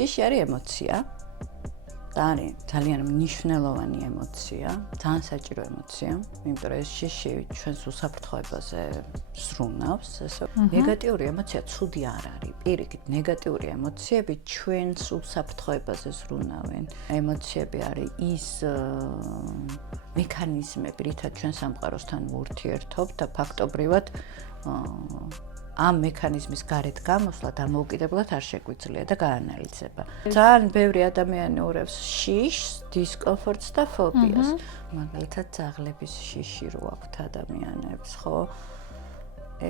შიში არის ემოცია. და არის ძალიან მნიშვნელოვანი ემოცია, ძალიან საჭირო ემოცია, იმიტომ რომ ეს შიში ჩვენს უსაფრთხოებაზე ზრუნავს, ესე ნეგატიური ემოცია ცუდი არ არის. პირიქით, ნეგატიური ემოციები ჩვენს უსაფრთხოებაზე ზრუნავენ. ემოციები არის ის მექანიზმები, რითაც ჩვენ სამყაროსთან ვურთიერთობთ და ფაქტობრივად ამ მექანიზმის გარეთ გამოსვლა დამოუკიდებლად არ შეგვიძლია და გაანალიზება. ძალიან ბევრი ადამიანი ურევს შიშს, დისკომფორტს და ფობიას. მაგალითად, ძაღლების შიში რო აქვთ ადამიანებს, ხო?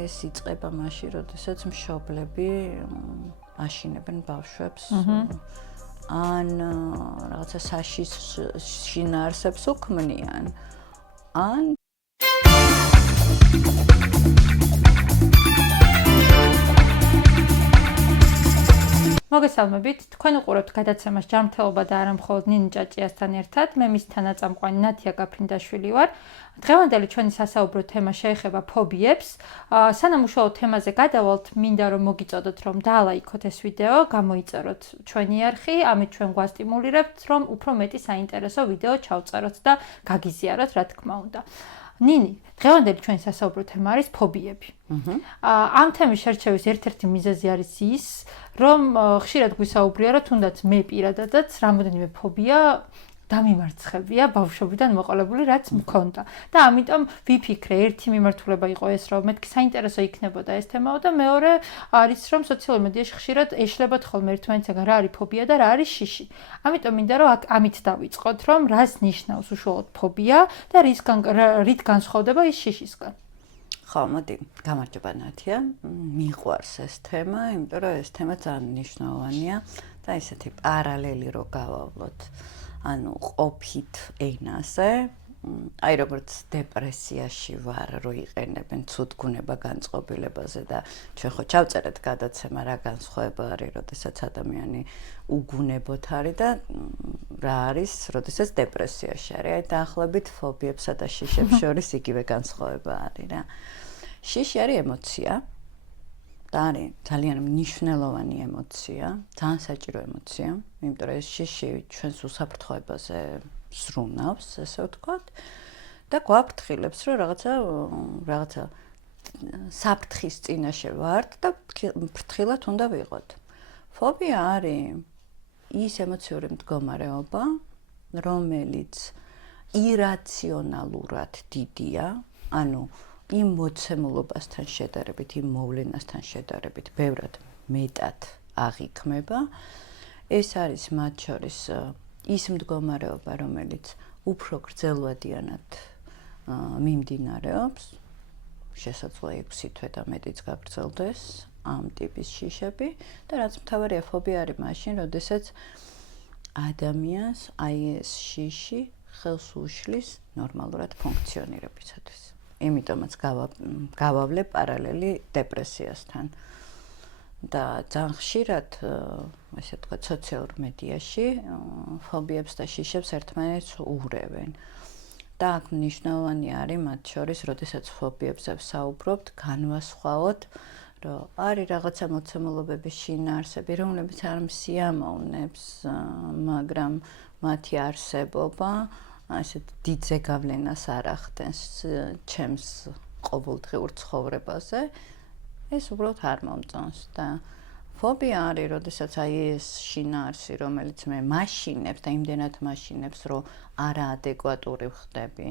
ეს იწყება მაშინ, როდესაც მშობლები აშინებენ ბავშვებს. ან რაღაცა საშის შინაარსებს უქმნიან. ან მოგესალმებით, თქვენ უყურებთ გადაცემას ჯანმრთელობა და არა მხოლოდ ნინი ჭაჭიასთან ერთად. მე მის თანაწამყვანი ნათია გაფრინდაშვილი ვარ. დღევანდელი ჩვენი სასაუბრო თემა შეეხება ფობიებს. სანამ უშუალო თემაზე გადავალთ, მინდა რომ მოგიწოდოთ, რომ დაალაიქოთ ეს ვიდეო, გამოიწეროთ ჩვენი არხი, ამით ჩვენ გვასტიმულირებთ, რომ უფრო მეტი საინტერესო ვიდეო ჩავწეროთ და გაგიზიაროთ, რა თქმა უნდა. ნინი, დღევანდელი ჩვენი სასაუბრო თემა არის ფობიები. ამ თემის შერჩევის ერთ-ერთი მიზეზი არის ის, რომ ხშირად გვისაუბრია, რომ თუნდაც მე პირადადაც რამოდენიმე ფობია დამიმარცხებია ბავშვობიდან მოყოლებული, რაც მქონდა. და ამიტომ ვიფიქრე, ერთი მიმართულება იყო ეს, რომ მეთქი საინტერესო იქნებოდა ეს თემაო და მეორე არის, რომ სოციალურ მედიაში ხშირად ეშლებათ ხოლმე ერთმანეთსაგან რა არის ფობია და რა არის შიში. ამიტომ მინდა რომ ამით დავიწყოთ, რომ რას ნიშნავს უშუალოდ ფობია და რით განსხვავდება ის შიშისგან. ხო, მოდი, გამარჯობა ნათია. მიყვარს ეს თემა, იმიტომ რომ ეს თემა ძალიან მნიშვნელოვანია და ესეთი პარალელი რო გავავლოთ. ანუ ყოფით ენაზე, აი როგორც დეპრესიაში ვარ, რო იყენებენ ცუდგუნება განწყობილებაზე და ჩვენ ხო ჩავწერეთ გადაცემა რა განსხვავება არის, როდესაც ადამიანი უგუნებოთ არის და რა არის, როდესაც დეპრესიაში არის. აი დაახლოებით ფობიებსა და შიშებს შორის იგივე განსხვავება არის რა. შიში არის ემოცია. და არის ძალიან მნიშვნელოვანი ემოცია, ძალიან საჭირო ემოცია, იმიტომ რომ ეს შიში ჩვენს უსაფრთხოებაზე ზრუნავს, ესე ვთქვათ, და გვაფრთხილებს, რომ რაღაცა საფრთხის წინაშე ვართ და ფრთხილად უნდა ვიყოთ. ფობია არის ის ემოციური მდგომარეობა, რომელიც ირაციონალურად დიდია, ანუ იმ მოცემულობასთან შედარებით, იმ მოვლენასთან შედარებით, ბევრად მეტად აღიქმება. ეს არის მათ შორის ის მდგომარეობა, რომელიც უფრო გრძელვადიანად მიმდინარეობს, შესაძლოა 6 თვე და მეტიც გაგრძელდეს ამ ტიპის შიშები და რაც მთავარია, ფობია არის მაშინ, როდესაც ადამიანს აი ეს შიში ხელს უშლის ნორმალურად ფუნქციონირებისათვის. იმიტომაც გავავლე პარალელი დეპრესიასთან. და ძალიან ხშირად, ესე ვთქვათ, სოციალურ მედიაში ფობიებს და შიშებს ერთმანეთს ურევენ. და აქ მნიშვნელოვანი არის მათ შორის, როდესაც ფობიებზე ვსაუბრობთ, განვასხვაოთ, რომ არის რაღაცა მოცემულობების შინაარსები, რომლებიც არ მსიამოვნებს, მაგრამ მათი არსებობა ასეთ დიდ ზეგავლენას არ ახდენს ჩემს ყოველდღიურ ცხოვრებაზე, ეს უბრალოდ არ მომწონს და ფობია არის, როდესაც აი ეს შინაარსი, რომელიც მე მაშინებს და იმდენად მაშინებს, რომ არაადეკვატური ვხდები,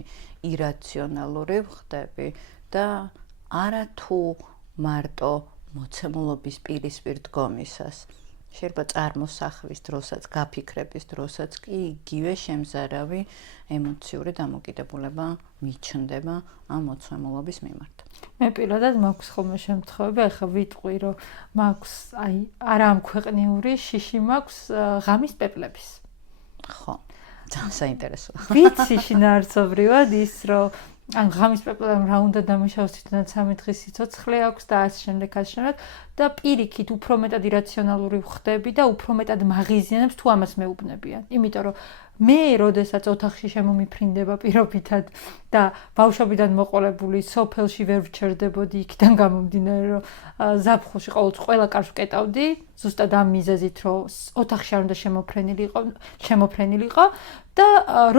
ირაციონალური ვხდები და არა თუ მარტო მოცემულობის პირისპირ დგომისას. შეიძლება წარმოსახვის დროსაც, გაფიქრების დროსაც კი იგივე შემზარავი ემოციური დამოკიდებულება მიჩნდება ამ მოცემულობის მიმართ. მე პირადად მაქვს ხოლმე შემთხვევები, ახლა ვიტყვი, რომ მაქვს აი არამქვეყნიური შიში მაქვს ღამის პეპლების. ხო, ძალიან საინტერესოა. ვიცი შინაარსობრივად ის, რომ ან ღამის პეპლამ რა უნდა დამუშავოს თვითონაც 3 დღის სიცოცხლე აქვს და ასე შემდეგ. და პირიქით უფრო მეტად ირაციონალური ვხდები და უფრო მეტად მაღიზიანებს თუ ამას მეუბნებიან. იმიტომ რომ მე როდესაც ოთახში შემომიფრინდება პირობითად და ბავშვობიდან მოყოლებული სოფელში ვერ ვჩერდებოდი იქიდან გამომდინარე რომ ზაფხულში ყოველთვის ყველა კარს ვკეტავდი ზუსტად ამ მიზეზით რომ ოთახში არ უნდა შემოფრენილიყო და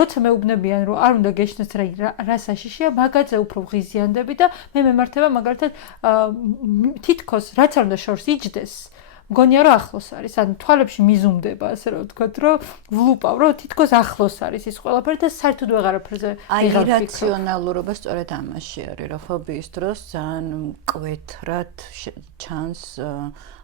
როცა მეუბნებიან რომ არ უნდა გეშნას რა საშიშია მაგაზე უფრო ვღიზიანდები და მე მემართება მაგალითად თითქოს რაც არ უნდა შორს იჯდეს მგონია რომ ახლოს არის, ანუ თვალებში მიზუმდება, ასე რომ ვთქვათ, რომ ვლუპავ, რომ თითქოს ახლოს არის ის ყველაფერი და საერთოდ ვეღარაფერზე აი რაციონალურობა სწორედ ამაში არის, რომ ფობიის დროს ძალიან მკვეთრად ჩანს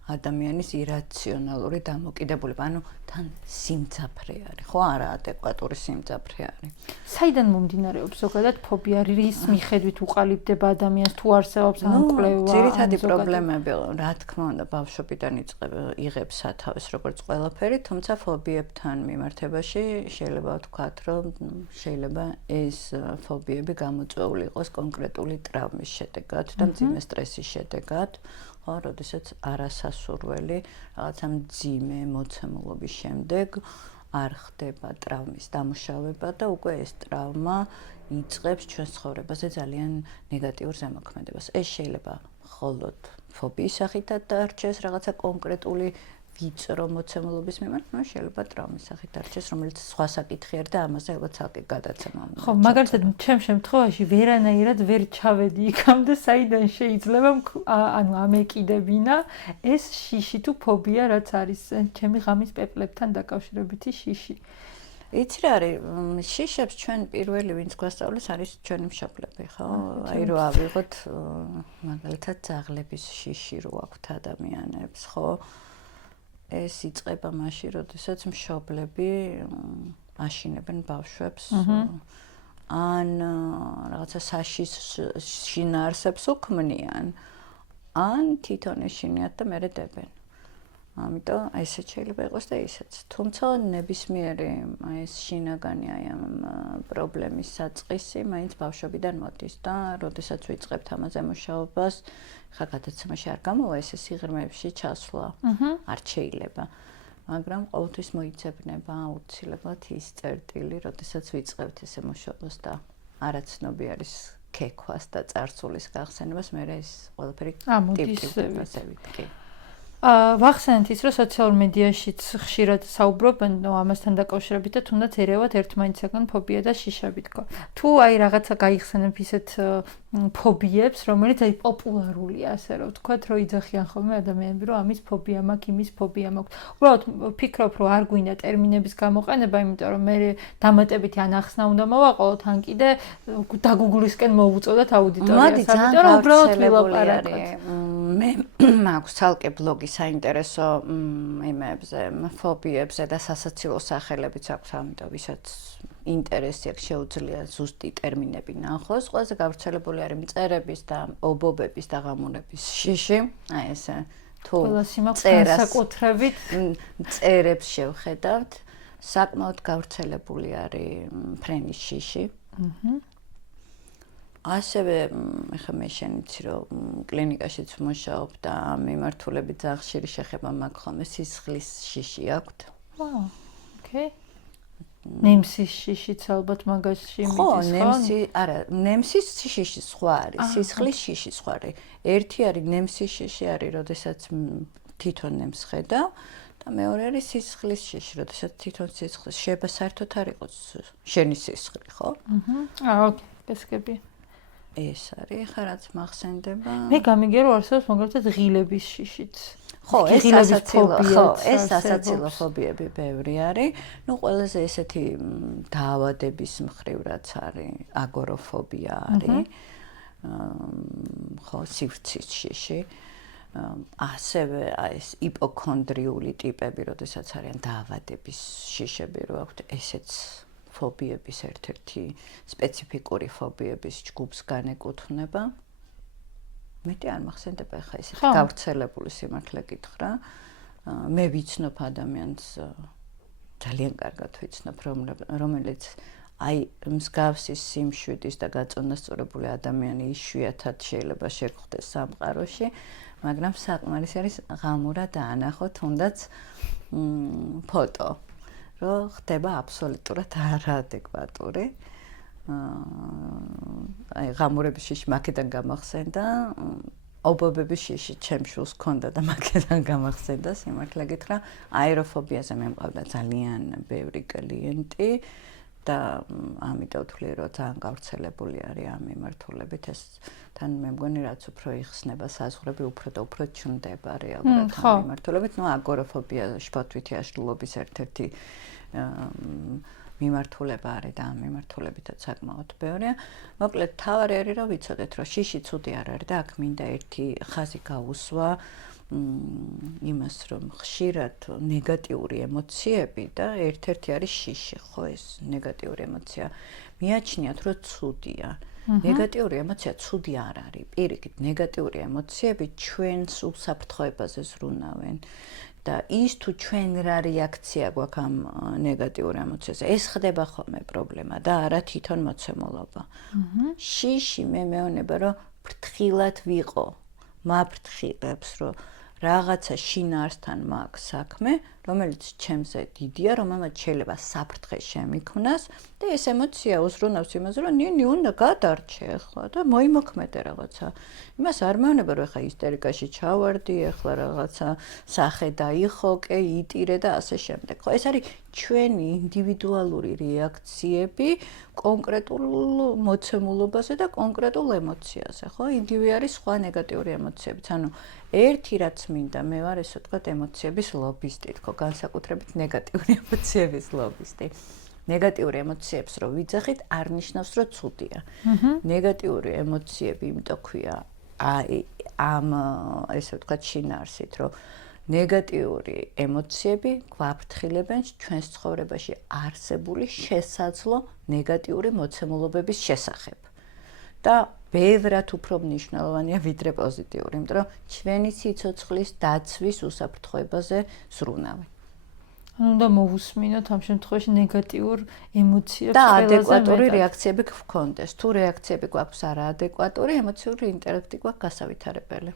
ადამიანის ირაციონალური დამოკიდებულება, ანუ თან სიმძაფრე არის, ხო, არაადეკვატური სიმძაფრე არის. საიდან მომდინარეობს ზოგადად ფობია, რის მიხედვით უყალიბდება ადამიანს თუ არსებობს ან კვლევა? ძირითადი პრობლემები, რა თქმა უნდა, ბავშვობიდან იღებს სათავეს როგორც ყველაფერი, თუმცა ფობიებთან მიმართებაში შეიძლება ვთქვათ, რომ შეიძლება ეს ფობიები გამოწვეული იყოს კონკრეტული ტრავმის შედეგად და მძიმე სტრესის შედეგად. როდესაც არასასურველი რაღაცა მძიმე მოცემულობის შემდეგ არ ხდება ტრავმის დამუშავება და უკვე ეს ტრავმა იწყებს ჩვენს ცხოვრებაზე ძალიან ნეგატიურ ზემოქმედებას. ეს შეიძლება მხოლოდ ფობიის სახითაც დარჩეს რაღაცა კონკრეტული ვიწრო მოცემულობის მიმართ, შეიძლება ტრავმის სახით დარჩეს, რომელიც სხვა საკითხი არის და ამაზე ალბათ ცალკე გადაცემა უნდა. ხო, მაგალითად, ჩემ შემთხვევაში ვერანაირად ვერ ჩავედი იქამდე, საიდან შეიძლება ანუ ამეკიდებინა ეს შიში თუ ფობია, რაც არის ჩემი ღამის პეპლებთან დაკავშირებითი შიში. იცი რა არის, შიშებს ჩვენ პირველი ვინც გვასწავლეს არის ჩვენი მშობლები, ხო? აი რო ავიღოთ მაგალითად ძაღლების შიში რო აქვთ ადამიანებს, ხო? ეს იწყება მაშინ, როდესაც მშობლები აშინებენ ბავშვებს ან რაღაცა საშის შინაარსებს უქმნიან, ან თვითონ ეშინიათ და მერე დებენ. ამიტომ ესეც შეიძლება იყოს და ისეც. თუმცა ნებისმიერი ეს შინაგანი აი ამ პრობლემის საწყისი მაინც ბავშვობიდან მოდის და როდესაც ვიწყებთ ამაზე მუშაობას, ხა გადაცემაში არ გამოვა ეს სიღრმეებში ჩასვლა. არ შეიძლება. მაგრამ ყოველთვის მოიცებნება აუცილებლად ის წერტილი, როდესაც ვიწყებთ ესე მუშაობას და არაცნობი არის ქექვას და წარსულის გახსენებას, მე ეს ყველაფერი ტიპ-ტიპებასებით კი. ვახსენეთ ის, რომ სოციალურ მედიაშიც ხშირად საუბრობენ ამასთან დაკავშირებით და თუნდაც ერევათ ერთმანეთისაგან ფობია და შიშები თქო. თუ აი რაღაცა გაიხსენებ ისეთ ფობიებს, რომელიც აი პოპულარულია, ასე რომ ვთქვათ, რომ იძახიან ხოლმე ადამიანები, რომ ამის ფობია მაქვს, იმის ფობია მაქვს. უბრალოდ ვფიქრობ, რომ არ გვინდა ტერმინების გამოყენება, იმიტომ რომ მე დამატებითი ან ახსნა უნდა მოვაყოლოთ, ან კიდე დაგუგლისკენ მოვუწოდოთ აუდიტორიას, ამიტომ რომ უბრალოდ ვილაპარაკოთ. მე მაქვს ცალკე ბლოგი საინტერესო იმებზე, ფობიებზე და სასაცილო სახელებიც აქვს, ამიტომ ვისაც ინტერესი აქვს შეუძლია ზუსტი ტერმინები ნახოს. ყველაზე გავრცელებული არის მწერების და ობობების და ღამუნების შიში. აი ესე თუ განსაკუთრებით წერებს შევხედავთ, საკმაოდ გავრცელებული არის ფრენის შიში. ასევე ეხლა მე შენიცი რომ კლინიკაშიც ვმუშაობ და მიმართულებით ძალიან ხშირი შეხება მაქვს ხოლმე სისხლის შიში აქვთ. ოკეი. ნემსის შიშიც ალბათ მაგაში მიდის ხო? ნემსის შიში სხვა არის, სისხლის შიში სხვა არის. ერთი არის ნემსის შიში არის, როდესაც თვითონ ნემს ხედავ და მეორე არის სისხლის შიში, როდესაც თვითონ სისხლის შეიძლება საერთოდ არ იყოს შენი სისხლი, ხო? ოკეი, გასაგებია. ეს არის, ხა რაც მახსენდება. მე გამიგე რომ არსებობს მაგალითად ღილების შიშიც. ხო, ეს სასაცილო ფობიები ბევრი არის. ნუ ყველაზე ესეთი დაავადების მხრივ რაც არის, აგოროფობია არის. ხო, სივრცის შიში. ასევე ეს იპოქონდრიული ტიპები, როდესაც არიან დაავადების შიშები რო აქვთ, ესეც ფობიების ერთ-ერთი სპეციფიკური ფობიების ჯგუფს განეკუთვნება. მეტი არ მახსენდება ხა ისეთი გავრცელებული სიმართლე გითხრა. მე ვიცნობ ადამიანს ძალიან კარგად ვიცნობ, რომელიც აი მსგავსი სიმშვიდის და გაწონასწორებული ადამიანი იშვიათად შეიძლება შეხვდეს სამყაროში, მაგრამ საკმარისი არის ღამურად დაანახო თუნდაც ფოტო, რომ ხდება აბსოლუტურად არაადეკვატური. აი ღამურების შიში მაქედან გამახსენდა, ობობების შიში ჩემს შულს ჰქონდა და მაქედან გამახსენდა, სიმართლე გითხრა, აეროფობიაზე მე მყავდა ძალიან ბევრი კლიენტი და ამიტომ ვთვლი, რომ ძალიან გავრცელებული არის ამ მიმართულებით ეს თან მე მგონი რაც უფრო იხსნება საზღვრები, უფრო და უფრო ჩნდება რეალურად ამ მიმართულებით. ნუ აგოროფობია შფოთვითი აშლილობის ერთ-ერთი მიმართულება არის და ამ მიმართულებითაც საკმაოდ ბევრია. მოკლედ, თავარი არის, რომ ვიცოდეთ, რომ შიში ცუდი არ არის და აქ მინდა ერთი ხაზი გაუსვა იმას, რომ ხშირად ნეგატიური ემოციები და ერთ-ერთი არის შიში, ხო ეს ნეგატიური ემოცია. მიაჩნიათ, რომ ცუდია. ნეგატიური ემოცია ცუდი არ არის. პირიქით, ნეგატიური ემოციები ჩვენს უსაფრთხოებაზე ზრუნავენ. და ის თუ ჩვენ რა რეაქცია გვაქვს ამ ნეგატიურ ემოციაზე, ეს ხდება ხოლმე პრობლემა და არა თვითონ მოცემულობა. შიში მე მეუბნება, რომ ფრთხილად ვიყო, მაფრთხილებს, რომ რაღაცა შინაარსთან მაქვს საქმე, რომელიც ჩემზე დიდია, რომელმაც შეიძლება საფრთხე შემიქმნას და ეს ემოცია უზრუნავს იმაზე, რომ ნინი უნდა გადარჩე ახლა და მოიმოქმედე რაღაცა. იმას არ მეუბნება, რომ ახლა ისტერიკაში ჩავარდი, ახლა რაღაცა სახე დაიხოკე, იტირე და ასე შემდეგ. ხო, ეს არის ჩვენი ინდივიდუალური რეაქციები კონკრეტულ მოცემულობაზე და კონკრეტულ ემოციაზე, ხო? ინდივი არის სხვა ნეგატიური ემოციებიც. ანუ ერთი რაც მინდა, მე ვარ ესე ვთქვათ ემოციების ლობისტი, თქო, განსაკუთრებით ნეგატიური ემოციების ლობისტი. ნეგატიური ემოციებს რო ვიძახით, არ ნიშნავს, რომ ცუდია. ნეგატიური ემოციები, იმიტომ ქვია, აი ამ ესე ვთქვათ შინაარსით, რომ ნეგატიური ემოციები გვაფრთხილებენ ჩვენს ცხოვრებაში არსებული შესაძლო ნეგატიური მოცემულობების შესახებ. და ბევრად უფრო მნიშვნელოვანია ვიდრე პოზიტიური, იმიტომ რომ ჩვენი სიცოცხლის დაცვის უსაფრთხოებაზე ზრუნავენ. უნდა მოვუსმინოთ ამ შემთხვევაში ნეგატიურ ემოციებს და ადეკვატური რეაქციები გქონდეს. თუ რეაქციები გვაქვს არაადეკვატური, ემოციური ინტელექტი გვაქვს გასავითარებელი.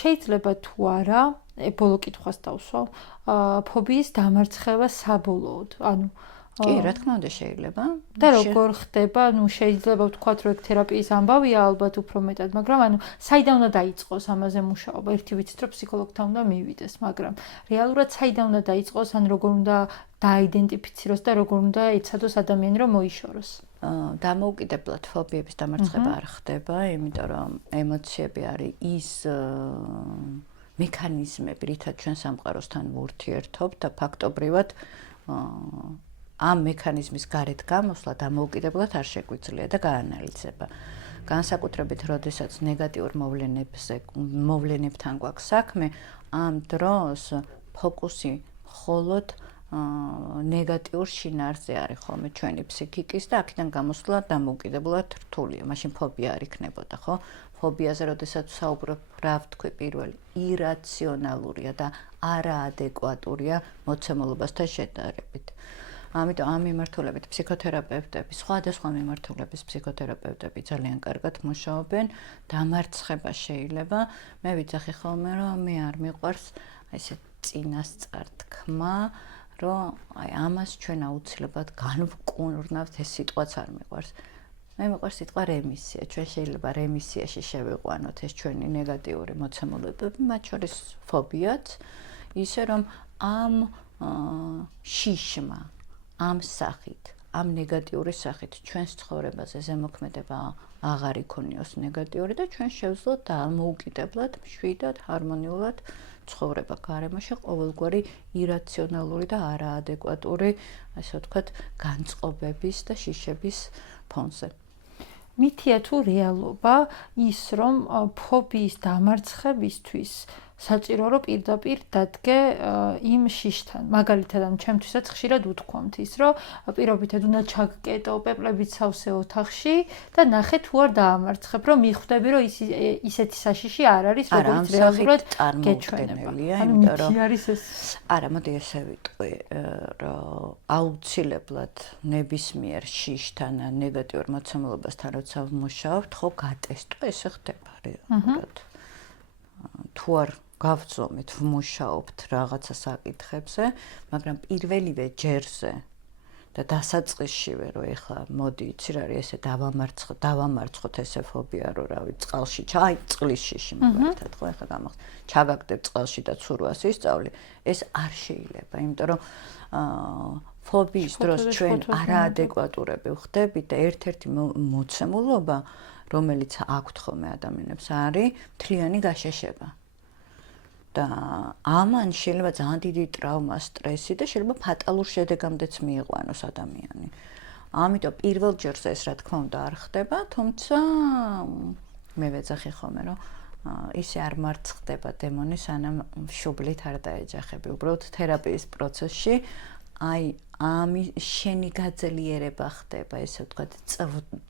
შეიძლება თუ არა, ბოლო კითხვას დავსვავ, ფობიის დამარცხება საბოლოოდ, ანუ კი, რა თქმა უნდა შეიძლება. და როგორ ხდება, ну შეიძლება ვთქვათ, რომ ეგ თერაპიის ამბავია ალბათ უფრო მეტად, მაგრამ ანუ საიდან უნდა დაიწყოს ამაზე მუშაობა? ერთი ვიცით, რომ ფსიქოლოგთან უნდა მივიდეს, მაგრამ რეალურად საიდან უნდა დაიწყოს, ან როგორ უნდა დააიდენტიფიციროს და როგორ უნდა ეცადოს ადამიანი, რომ მოიშოროს? დამოუკიდებლად ფობიების დამარცხება არ ხდება, იმიტომ რომ ემოციები არის ის მექანიზმები, რითაც ჩვენ სამყაროსთან ვურთიერთობთ და ფაქტობრივად ამ მექანიზმის გარეთ გამოსვლა დამოუკიდებლად არ შეგვიძლია და გაანალიზება. განსაკუთრებით, როდესაც ნეგატიურ მოვლენებთან გვაქვს საქმე, ამ დროს ფოკუსი მხოლოდ ნეგატიურ შინაარსზე არის ხოლმე ჩვენი ფსიქიკის და აქედან გამოსვლა დამოუკიდებლად რთულია. მაშინ ფობია არ იქნებოდა, ხო? ფობიაზე, როდესაც საუბრობ, რა ვთქვი პირველი, ირაციონალურია და არაადეკვატურია მოცემულობასთან შედარებით. ამიტომ ამ მიმართულებით ფსიქოთერაპევტები, სხვადასხვა მიმართულების ფსიქოთერაპევტები ძალიან კარგად მუშაობენ. დამარცხება შეიძლება. მე ვიცახი ხოლმე, რომ მე არ მიყვარს ესე წინასწარ თქმა, რომ აი ამას ჩვენ აუცილებლად განვკურნავთ, ეს სიტყვაც არ მიყვარს. მე მიყვარს სიტყვა რემისია. ჩვენ შეიძლება რემისიაში შევიყვანოთ ეს ჩვენი ნეგატიური მოცემულობები, მათ შორის ფობიაც, ისე რომ ამ შიშმა ამ სახით, ამ ნეგატიური სახით ჩვენს ცხოვრებაზე ზემოქმედება აღარ იქონიოს ნეგატიური და ჩვენ შევძლოთ დამოუკიდებლად, მშვიდად, ჰარმონიულად ცხოვრება გარემოში ყოველგვარი ირაციონალური და არაადეკვატური, ასე ვთქვათ, განწყობების და შიშების ფონზე. მითია თუ რეალობა ის, რომ ფობიის დამარცხებისთვის საჭირო რომ პირდაპირ დადგე იმ შიშთან. მაგალითად, ამ ჩემთვისაც ხშირად უთქვამთ ის, რომ პირობითად უნდა ჩაგკეტო პეპლებით სავსე ოთახში და ნახე თუ არ დაამარცხებ, რომ მიხვდები, რომ ისეთი საშიში არ არის, როგორც რეალურად გეჩვენება. იმიტომ რომ არის ეს. არა, მოდი ესე ვიტყვი, რომ აუცილებლად ნებისმიერ შიშთან ან ნეგატიურ მოცემულობასთან როცა ვმუშაობთ, ხო გატესტო, ესე ხდება რეალურად. თუ არ გავწომით, ვმუშაობთ რაღაცა საკითხებზე, მაგრამ პირველივე ჯერზე და დასაწყისშივე რომ ეხლა მოდი იცი რა არის ესე დავამარცხოთ ესე ფობია რომ რავი წყალში წყლის შიში მაგალითად ხო ეხლა გამახსენე ჩაგაგდებ წყალში და ცურვას ისწავლი ეს არ შეიძლება იმიტომ რომ ფობიის დროს ჩვენ არაადეკვატურები ვხდებით და ერთ-ერთი მოცემულობა რომელიც აქვთ ხოლმე ადამიანებს არის მთლიანი გაშეშება და ამან შეიძლება ძალიან დიდი ტრავმა, სტრესი და შეიძლება ფატალურ შედეგამდეც მიიყვანოს ადამიანი. ამიტომ პირველ ჯერზე ეს რა თქმა უნდა არ ხდება, თუმცა მე ვეძახი ხოლმე რომ ისე არ მარცხდება დემონი, სანამ შუბლით არ დაეჯახები. უბრალოდ თერაპიის პროცესში აი შენი გაძლიერება ხდება, ესე ვთქვათ,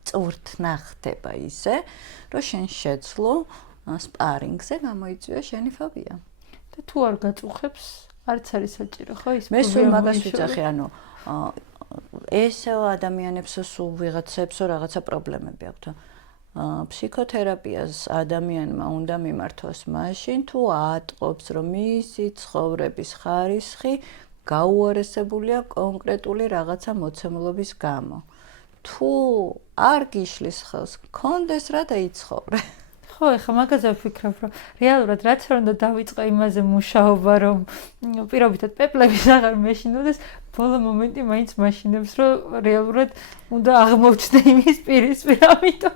წვრთნა ხდება ისე, რომ შენ შეძლო სპარინგზე გამოიწვია შენი ფობია. და თუ არ გაწუხებს, არც არის საჭირო, ხო ის? მე სულ მაგას ვიძახი, ანუ ესე ადამიანებს სულ ვიღაცებს რაღაცა პრობლემები აქვთ. ფსიქოთერაპიას ადამიანმა უნდა მიმართოს მაშინ, თუ ატყობს, რომ მისი ცხოვრების ხარისხი გაუარესებულია კონკრეტული რაღაცა მოცემულობის გამო. თუ არ გიშლის ხელს, გქონდეს რა და იცხოვრე. ხო, ეხლა მაგაზე ვფიქრობ, რომ რეალურად რაც არ უნდა დავიწყო იმაზე მუშაობა, რომ პირობითად პეპლების აღარ მეშინოდეს, ბოლო მომენტი მაინც მაშინებს, რომ რეალურად უნდა აღმოჩნდე იმის პირისპირ, ამიტომ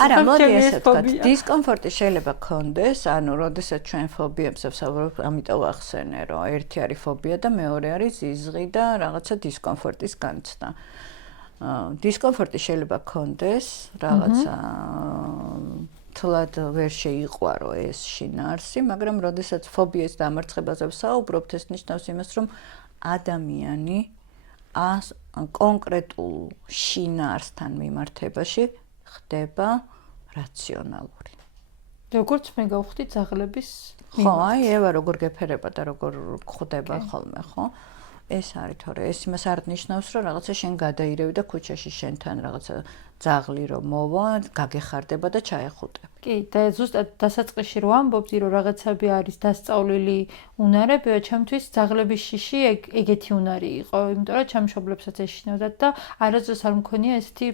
არა, მოდი ესე ვთქვათ, დისკომფორტი შეიძლება გქონდეს, ანუ როდესაც ჩვენ ფობიებზე ვსაუბრობთ, ამიტომ ვახსენე, რომ ერთი არის ფობია და მეორე არის ზიზღი და რაღაცა დისკომფორტის განცდა. დისკომფორტი შეიძლება გქონდეს, რაღაცა თლად ვერ შეიყვარო ეს შინაარსი, მაგრამ როდესაც ფობიის დამარცხებაზე ვსაუბრობთ, ეს ნიშნავს იმას, რომ ადამიანი კონკრეტულ შინაარსთან მიმართებაში ხდება რაციონალური. როგორც მე გავხდი ძაღლების ხო, აი ევა როგორ გეფერება და როგორ ხდება ხოლმე, ხო? ეს არის თორე ეს იმას არ ნიშნავს, რომ რაღაცა შენ გადაირევი და ქუჩაში შენთან რაღაცა ძაღლი რომ მოვა, გაგეხარდება და ჩაეხუტებ. კი, და ზუსტად დასაწყისში რო ამბობდი, რომ რაღაცები არის დასწავლილი უნარები, ჩემთვის ძაღლების შიში ეგეთი უნარი იყო, იმიტომ რომ ჩემ მშობლებსაც ეშინოდათ და არასდროს არ მქონია ესეთი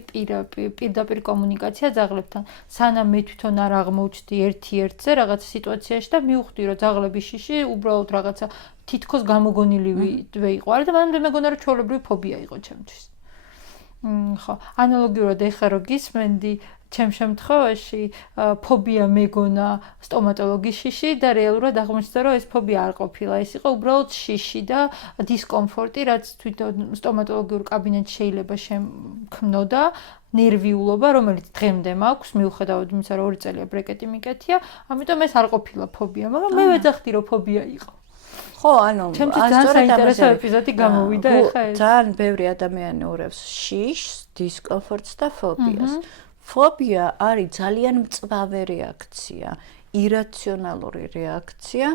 პირდაპირ კომუნიკაცია ძაღლებთან. სანამ მე თვითონ არ აღმოჩნდი ერთ-ერთზე რაღაცა სიტუაციაში და მივხვდი, რომ ძაღლების შიში უბრალოდ რაღაცა თითქოს გამოგონილივე იყო. არა და მანამდე მეგონა რომ ჩვეულებრივი ფობია იყო ჩემთვის. ხო, ანალოგიურად ეხლა რო გისმენდი, ჩემ შემთხვევაში ფობია მეგონა სტომატოლოგის შიში და რეალურად აღმოჩნდა, რომ ეს ფობია არ ყოფილა, ეს იყო უბრალოდ შიში და დისკომფორტი, რაც თვითონ სტომატოლოგიურ კაბინეტში შეიძლება შემქმნოდა, ნერვიულობა, რომელიც დღემდე მაქვს, მიუხედავად იმისა, რომ 2 წელია ბრეკეტი მიკეთია, ამიტომ ეს არ ყოფილა ფობია, მაგრამ მე ვეძახდი, რომ ფობია იყო. ხო, ანუ ჩემთვის ძალიან საინტერესო ეპიზოდი გამოვიდა ეხლა ეს. ძალიან ბევრი ადამიანი ურევს შიშს, დისკომფორტს და ფობიას. ფობია არის ძალიან მწვავე რეაქცია, ირაციონალური რეაქცია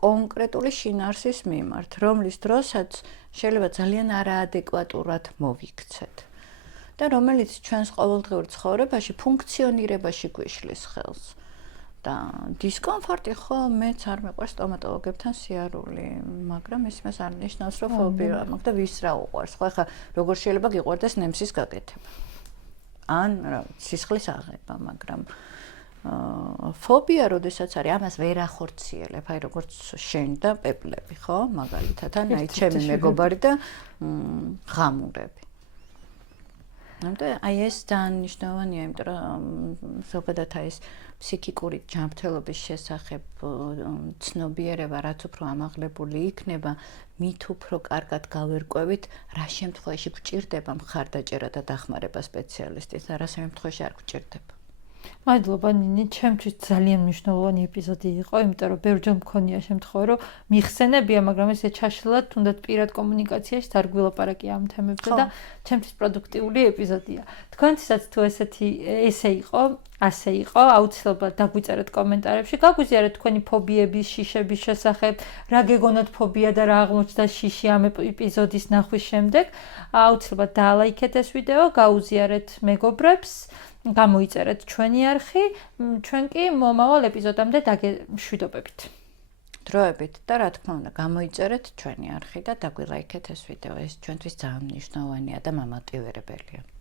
კონკრეტული შინაარსის მიმართ, რომლის დროსაც შეიძლება ძალიან არაადეკვატურად მოვიქცეთ და რომელიც ჩვენს ყოველდღიურ ცხოვრებაში ფუნქციონირებაში გვიშლის ხელს. და დისკომფორტი ხო მეც არ მეყვარს სტომატოლოგებთან სიარული, მაგრამ ეს იმას არ ნიშნავს, რომ ფობია მაქვს და ვის რა უყვარს. ხო, ახლა როგორ შეიძლება გიყვარდეს ნემსის გაკეთება. ან რა, სისხლის აღება, მაგრამ ფობია როდესაც არის, ამას ვერ ახორციელებ, აი როგორც შენ და პეპლები, ხო, მაგალითად, ან აი ჩემი მეგობარი და ღამურები. აი ეს ძალიან მნიშვნელოვანია, იმიტომ რომ ზოგადად აი ეს ფსიქიკური ჯანმრთელობის შესახებ ცნობიერება რაც უფრო ამაღლებული იქნება, მით უფრო კარგად გავერკვევით, რა შემთხვევაში გვჭირდება მხარდაჭერა და დახმარება სპეციალისტის, და რა შემთხვევაში არ გვჭირდება. მადლობა ნინი, ჩემთვის ძალიან მნიშვნელოვანი ეპიზოდი იყო, იმიტომ რომ ბევრჯერ მქონია შემთხვევა, რომ მიხსენებია, მაგრამ ესე ჩაშლილად თუნდაც პირად კომუნიკაციაში არ გვილაპარაკია ამ თემებზე და ჩემთვის პროდუქტიული ეპიზოდია. თქვენთვისაც თუ ესე იყო, ასე იყო, აუცილებლად დაგვიწერეთ კომენტარებში, გაგვიზიარეთ თქვენი ფობიების, შიშების შესახებ, რა გეგონათ ფობია და რა აღმოჩნდა შიში ამ ეპიზოდის ნახვის შემდეგ. აუცილებლად დაალაიქეთ ეს ვიდეო, გაუზიარეთ მეგობრებს, გამოიწერეთ ჩვენი არხი, ჩვენ კი მომავალ ეპიზოდამდე დაგემშვიდობებით. დროებით და რა თქმა უნდა, გამოიწერეთ ჩვენი არხი და დაგვილაიქეთ ეს ვიდეო. ეს ჩვენთვის ძალიან მნიშვნელოვანია და მომოტივირებელია.